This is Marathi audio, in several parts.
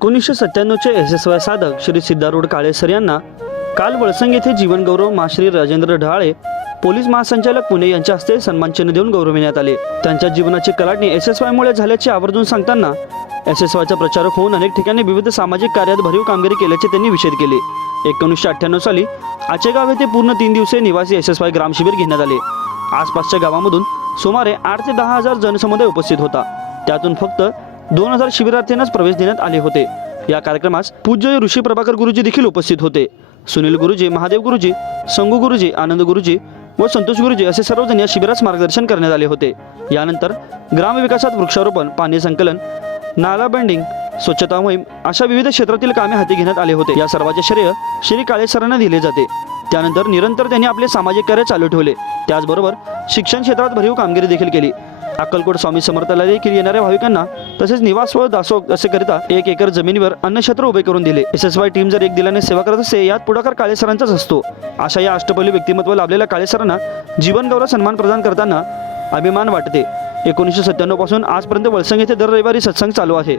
एकोणीसशे सत्त्याण्णवचे एस एस वाय साधक श्री सिद्धारूढ काळेसर यांना काल वळसंग येथे जीवनगौरव माश्री राजेंद्र ढाळे पोलीस महासंचालक पुणे यांच्या हस्ते सन्मानचिन्ह देऊन गौरविण्यात आले. त्यांच्या जीवनाची कलाटणी एस एस वायमुळे झाल्याचे आवर्जून सांगताना एस एस वायचा प्रचारक होऊन अनेक ठिकाणी विविध सामाजिक कार्यात भरीव कामगिरी केल्याचे त्यांनी विषेध केले. एकोणीसशे अठ्ठ्याण्णव साली आचेगाव येथे पूर्ण तीन दिवसीय निवासी एस एस वाय ग्रामशिबिर घेण्यात आले. आसपासच्या गावामधून सुमारे आठ ते दहा हजार जनसमुदाय उपस्थित होता. त्यातून फक्त दोन हजार शिबिरार्थींनाच प्रवेश देण्यात आले होते. या कार्यक्रमास पूज्य ऋषी प्रभाकर गुरुजी देखील उपस्थित होते. सुनील गुरुजी महादेव गुरुजी संगू गुरुजी आनंद गुरुजी व संतोष गुरुजी असे सर्वजण या शिबिरास मार्गदर्शन करण्यात आले होते. यानंतर ग्रामविकासात वृक्षारोपण पाणी संकलन नाला बँडिंग स्वच्छता मोहीम अशा विविध क्षेत्रातील कामे हाती घेण्यात आले होते. या सर्वाचे श्रेय श्री काळे सरांना दिले जाते. त्यानंतर निरंतर त्यांनी आपले सामाजिक कार्य चालू ठेवले. त्याचबरोबर शिक्षण क्षेत्रात भरीव कामगिरी देखील केली. अक्कलकोट स्वामी समर्थाला देखील येणाऱ्या भाविकांना तसेच निवास व दासोग असे करिता एक एकर जमिनीवर अन्नक्षेत्र उभे करून दिले. एस एस वाय टीम जर एक दिलाने सेवा करत असते यात पुढाकार काळेसरांचाच असतो. अशा या अष्टपैलू व्यक्तिमत्व लाभलेल्या काळेसरांना जीवनगौरव सन्मान प्रदान करताना अभिमान वाटते. एकोणीसशे सत्त्याण्णवपासून आजपर्यंत वळसंग येथे दर रविवारी सत्संग चालू आहे.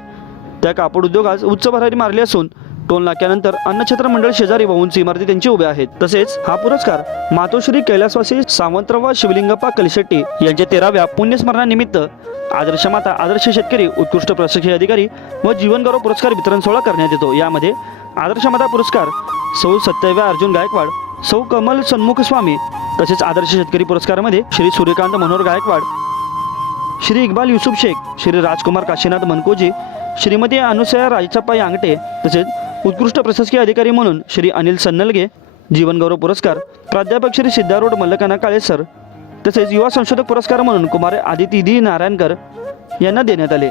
त्या कापड उद्योगास उच्च भरारी मारली असून टोल नाक्यानंतर अन्नक्षेत्र मंडळ शेजारी व इमारती त्यांची उभ्या आहेत. तसेच हा पुरस्कार मातोश्री कैलासवासी सावंतराव शिवलिंगप्पा कलशेट्टी यांच्या तेराव्या पुण्यस्मरणानिमित्त आदर्श माता आदर्श शेतकरी उत्कृष्ट प्रशासकीय अधिकारी व जीवनगौरव पुरस्कार वितरण सोहळा करण्यात येतो. यामध्ये आदर्श माता पुरस्कार सौ सत्याव्या अर्जुन गायकवाड सौ कमल सन्मुख स्वामी तसेच आदर्श शेतकरी पुरस्कारामध्ये श्री सूर्यकांत मनोहर गायकवाड श्री इक्बाल युसुफ शेख श्री राजकुमार काशीनाथ मनकोजी श्रीमती अनुसया राजचापाई आंगटे तसेच उत्कृष्ट प्रशासकीय अधिकारी म्हणून श्री अनिल सन्नलगे जीवनगौरव पुरस्कार प्राध्यापक श्री सिद्धारूढ मल्लकाना काळेसर तसेच युवा संशोधक पुरस्कार म्हणून कुमार आदिती दी नारायणकर यांना देण्यात आले.